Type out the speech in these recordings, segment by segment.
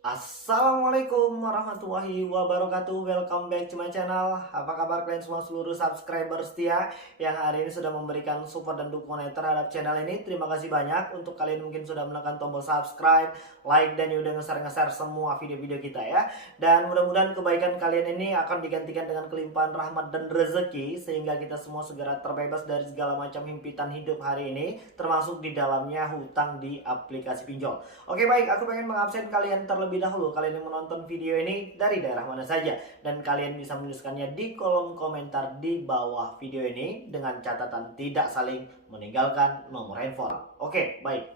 Assalamualaikum warahmatullahi wabarakatuh. Welcome back to my channel. Apa kabar kalian semua seluruh subscriber setia yang hari ini sudah memberikan support dan dukungan terhadap channel ini. Terima kasih banyak untuk kalian mungkin sudah menekan tombol subscribe, like, dan udah nge-share semua video-video kita ya. Dan mudah-mudahan kebaikan kalian ini akan digantikan dengan kelimpahan rahmat dan rezeki sehingga kita semua segera terbebas dari segala macam himpitan hidup hari ini, termasuk di dalamnya hutang di aplikasi pinjol. Oke baik, aku pengen mengabsen kalian terlebih dahulu. Kalian yang menonton video ini dari daerah mana saja, dan kalian bisa menuliskannya di kolom komentar di bawah video ini dengan catatan tidak saling meninggalkan nomor handphone. Oke baik,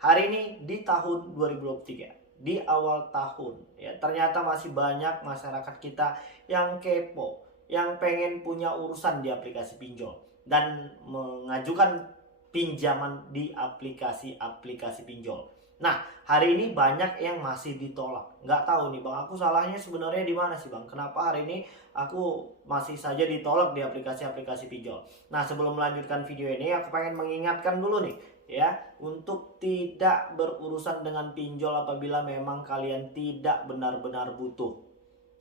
hari ini di tahun 2023, di awal tahun ya, ternyata masih banyak masyarakat kita yang kepo, yang pengen punya urusan di aplikasi pinjol dan mengajukan pinjaman di aplikasi-aplikasi pinjol. Nah, hari ini banyak yang masih ditolak. Nggak tahu nih Bang, aku salahnya sebenarnya di mana sih Bang? Kenapa hari ini aku masih saja ditolak di aplikasi-aplikasi pinjol? Nah, sebelum melanjutkan video ini, aku pengen mengingatkan dulu nih ya, untuk tidak berurusan dengan pinjol apabila memang kalian tidak benar-benar butuh.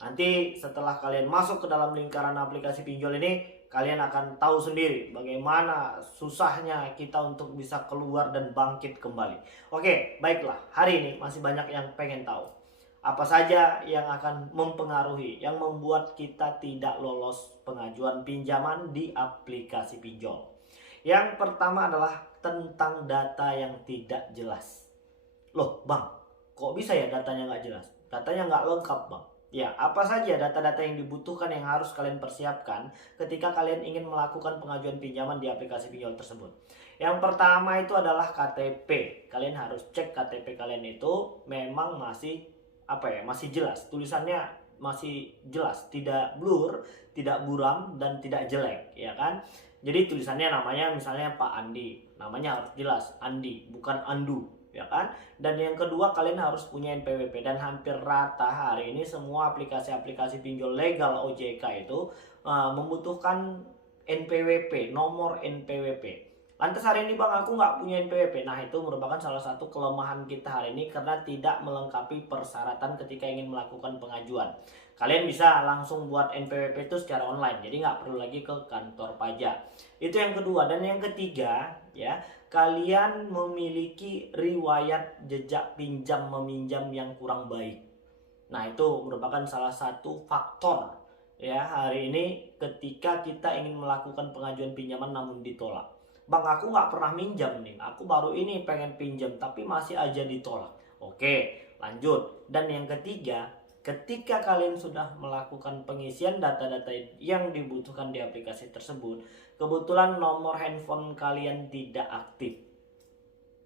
Nanti setelah kalian masuk ke dalam lingkaran aplikasi pinjol ini, kalian akan tahu sendiri bagaimana susahnya kita untuk bisa keluar dan bangkit kembali. Oke, baiklah. Hari ini masih banyak yang pengen tahu apa saja yang akan mempengaruhi, yang membuat kita tidak lolos pengajuan pinjaman di aplikasi pinjol. Yang pertama adalah tentang data yang tidak jelas. Loh Bang, kok bisa ya datanya nggak jelas? Datanya nggak lengkap Bang. Ya, apa saja data-data yang dibutuhkan yang harus kalian persiapkan ketika kalian ingin melakukan pengajuan pinjaman di aplikasi pinjol tersebut? Yang pertama itu adalah KTP. Kalian harus cek KTP kalian itu memang masih masih jelas. Tulisannya masih jelas, tidak blur, tidak buram, dan tidak jelek, ya kan? Jadi tulisannya namanya misalnya Pak Andi, namanya harus jelas Andi, bukan Andu, ya kan? Dan yang kedua, kalian harus punya NPWP, dan hampir rata hari ini semua aplikasi-aplikasi pinjol legal OJK itu membutuhkan NPWP, nomor NPWP. Lantas hari ini Bang, aku nggak punya NPWP. Nah, itu merupakan salah satu kelemahan kita hari ini karena tidak melengkapi persyaratan ketika ingin melakukan pengajuan. Kalian bisa langsung buat NPWP itu secara online, jadi nggak perlu lagi ke kantor pajak. Itu yang kedua. Dan yang ketiga ya, kalian memiliki riwayat jejak pinjam meminjam yang kurang baik. Nah, itu merupakan salah satu faktor ya hari ini ketika kita ingin melakukan pengajuan pinjaman namun ditolak. Bang, aku nggak pernah minjam nih, aku baru ini pengen pinjam tapi masih aja ditolak. Oke, lanjut. Dan yang ketiga, ketika kalian sudah melakukan pengisian data-data yang dibutuhkan di aplikasi tersebut, kebetulan nomor handphone kalian tidak aktif.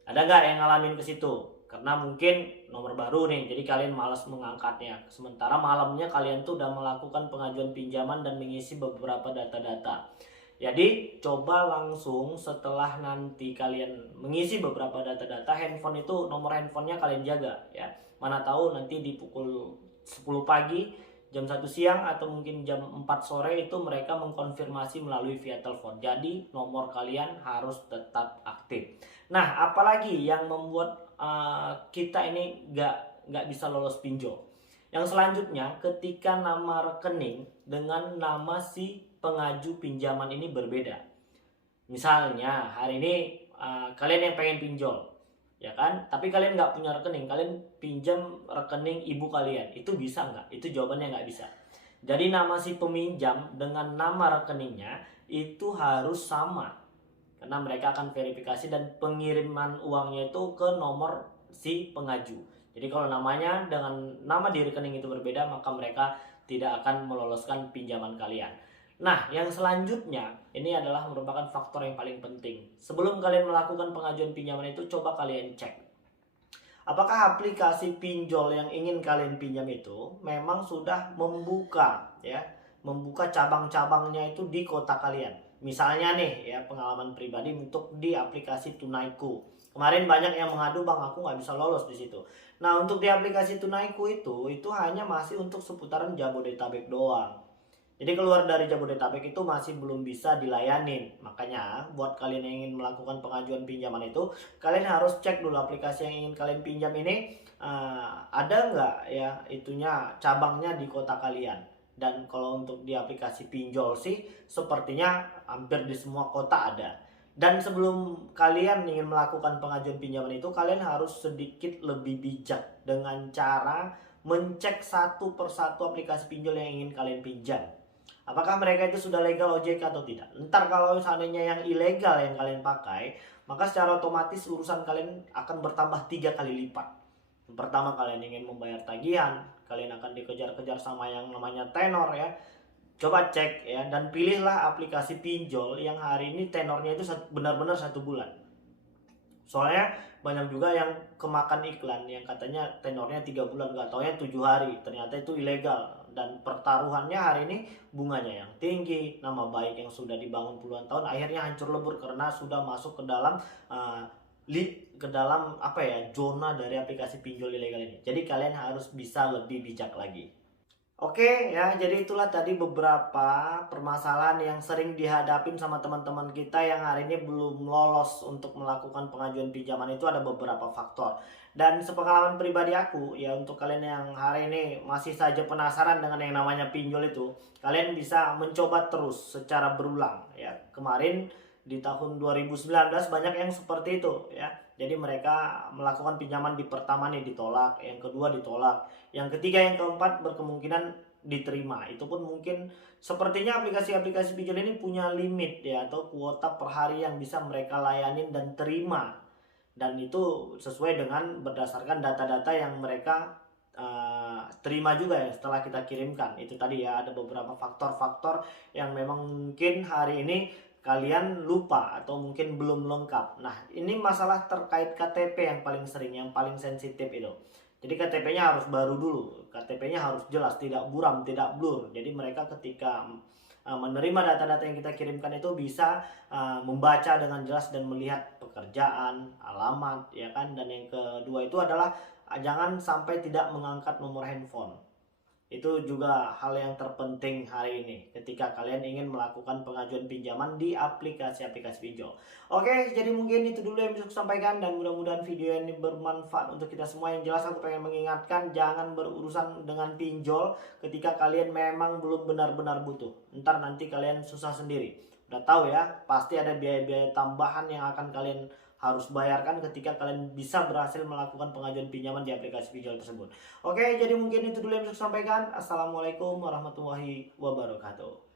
Ada nggak yang ngalamin ke situ? Karena mungkin nomor baru nih, jadi kalian malas mengangkatnya. Sementara malamnya kalian tuh udah melakukan pengajuan pinjaman dan mengisi beberapa data-data. Jadi coba langsung setelah nanti kalian mengisi beberapa data-data, handphone itu nomor handphonenya kalian jaga ya. Mana tahu nanti di pukul 10 pagi, jam 1 siang, atau mungkin jam 4 sore itu mereka mengkonfirmasi melalui via telepon. Jadi nomor kalian harus tetap aktif. Nah, apalagi yang membuat kita ini nggak bisa lolos pinjol? Yang selanjutnya, ketika nama rekening dengan nama si pengaju pinjaman ini berbeda. Misalnya hari ini kalian yang pengen pinjol, ya kan? Tapi kalian nggak punya rekening, kalian pinjam rekening ibu kalian. Itu bisa nggak? Itu jawabannya nggak bisa. Jadi nama si peminjam dengan nama rekeningnya itu harus sama, karena mereka akan verifikasi dan pengiriman uangnya itu ke nomor si pengaju. Jadi kalau namanya dengan nama di rekening itu berbeda, maka mereka tidak akan meloloskan pinjaman kalian. Nah, yang selanjutnya ini adalah merupakan faktor yang paling penting. Sebelum kalian melakukan pengajuan pinjaman itu, coba kalian cek apakah aplikasi pinjol yang ingin kalian pinjam itu memang sudah membuka cabang-cabangnya itu di kota kalian. Misalnya nih ya, pengalaman pribadi untuk di aplikasi Tunaiku. Kemarin banyak yang mengadu, Bang, aku nggak bisa lolos di situ. Nah, untuk di aplikasi Tunaiku itu hanya masih untuk seputaran Jabodetabek doang. Jadi keluar dari Jabodetabek itu masih belum bisa dilayanin. Makanya buat kalian yang ingin melakukan pengajuan pinjaman itu, kalian harus cek dulu aplikasi yang ingin kalian pinjam ini ada nggak ya itunya cabangnya di kota kalian. Dan kalau untuk di aplikasi pinjol sih sepertinya hampir di semua kota ada. Dan sebelum kalian ingin melakukan pengajuan pinjaman itu, kalian harus sedikit lebih bijak dengan cara mencek satu persatu aplikasi pinjol yang ingin kalian pinjam. Apakah mereka itu sudah legal OJK atau tidak? Ntar kalau seandainya yang ilegal yang kalian pakai, maka secara otomatis urusan kalian akan bertambah 3 kali lipat. Yang pertama, kalian ingin membayar tagihan, kalian akan dikejar-kejar sama yang namanya tenor ya. Coba cek ya, dan pilihlah aplikasi pinjol yang hari ini tenornya itu benar-benar 1 bulan. Soalnya banyak juga yang kemakan iklan yang katanya tenornya 3 bulan, gak taunya 7 hari, ternyata itu ilegal. Dan pertaruhannya hari ini bunganya yang tinggi, nama baik yang sudah dibangun puluhan tahun akhirnya hancur lebur karena sudah masuk ke dalam uh, apa ya, zona dari aplikasi pinjol ilegal ini. Jadi kalian harus bisa lebih bijak lagi. Oke ya, jadi itulah tadi beberapa permasalahan yang sering dihadapin sama teman-teman kita yang hari ini belum lolos untuk melakukan pengajuan pinjaman. Itu ada beberapa faktor. Dan sepengalaman pribadi aku ya, untuk kalian yang hari ini masih saja penasaran dengan yang namanya pinjol itu, kalian bisa mencoba terus secara berulang ya. Kemarin di tahun 2019 banyak yang seperti itu ya. Jadi mereka melakukan pinjaman di pertama nih ditolak, yang kedua ditolak, yang ketiga, yang keempat berkemungkinan diterima. Itu pun mungkin sepertinya aplikasi-aplikasi pinjol ini punya limit ya, atau kuota per hari yang bisa mereka layanin dan terima. Dan itu sesuai dengan berdasarkan data-data yang mereka terima juga ya setelah kita kirimkan. Itu tadi ya, ada beberapa faktor-faktor yang memang mungkin hari ini kalian lupa atau mungkin belum lengkap. Nah, ini masalah terkait KTP yang paling sering, yang paling sensitif itu. Jadi KTP-nya harus baru dulu, KTP-nya harus jelas, tidak buram, tidak blur. Jadi mereka ketika menerima data-data yang kita kirimkan itu bisa membaca dengan jelas dan melihat pekerjaan, alamat, ya kan. Dan yang kedua itu adalah jangan sampai tidak mengangkat nomor handphone. Itu juga hal yang terpenting hari ini ketika kalian ingin melakukan pengajuan pinjaman di aplikasi-aplikasi pinjol. Oke, jadi mungkin itu dulu yang bisa saya sampaikan, dan mudah-mudahan video ini bermanfaat untuk kita semua. Yang jelas aku pengen mengingatkan, jangan berurusan dengan pinjol ketika kalian memang belum benar-benar butuh. Ntar nanti kalian susah sendiri. Udah tahu ya, pasti ada biaya-biaya tambahan yang akan kalian harus bayarkan ketika kalian bisa berhasil melakukan pengajuan pinjaman di aplikasi pinjol tersebut. Oke, jadi mungkin itu dulu yang bisa saya sampaikan. Assalamualaikum warahmatullahi wabarakatuh.